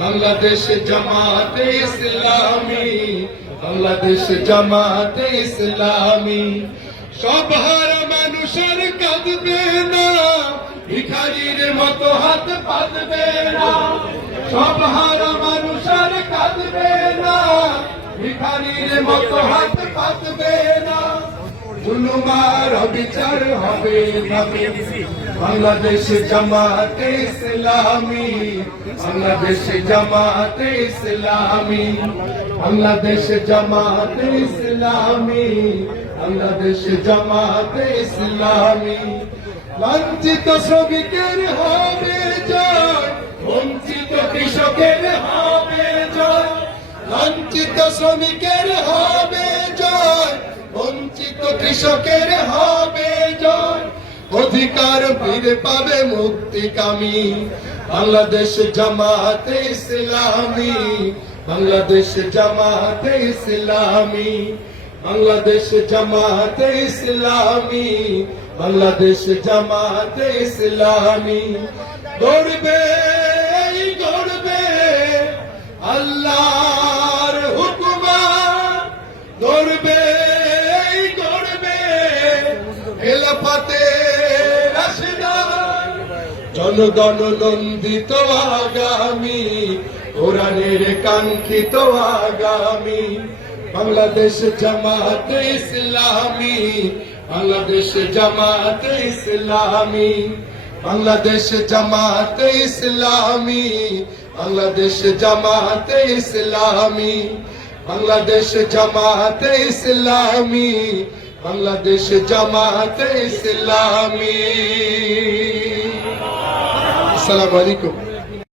বাংলাদেশ জামাতে ইসলামী, বাংলাদেশ জামাতে ইসলামী। সব হারা মানুষের কাঁদবে না, ভিখারির মতো হাত পাতবে না। সব হারা মানুষের কাঁদবে না, ভিখারির মতো হাত পাতবে না। জুলুমার অবিচার হবে না। বাংলাদেশ জামাতে ইসলামী, বাংলাদেশ জামাতে ইসলামী, বাংলাদেশ জামাতে ইসলামী, বাংলাদেশ জামাতে ইসলামী। লাঞ্ছিত শ্রমিকের হবে জয়, বঞ্চিত কৃষকের হবে জয়। লাঞ্ছিত শ্রমিকের হবে জয়, বঞ্চিত কৃষকের হবে জয়। অধিকার ফিরে পাবে মুক্তিকামী বাংলাদেশ জামাতে ইসলামী, বাংলাদেশ জামাতে ইসলামী, বাংলাদেশ জামাতে ইসলামী, বাংলাদেশ জামাতে ইসলামী। গড়বে গড়বে আল্লাহর হুকুমত, গড়বে গড়বে খেলাফতে রাশিদা। জনগণ নন্দিত আগামী, কোরআনের কাঙ্ক্ষিত আগামী। বাংলাদেশ জামাতে ইসলামী, বাংলাদেশ জামাতে ইসলামী, বাংলাদেশ জামাতে ইসলামী, বাংলাদেশ জামাতে ইসলামী, বাংলাদেশ জামাতে ইসলামী, বাংলাদেশ জামাতে ইসলামী। আসসালামু আলাইকুম।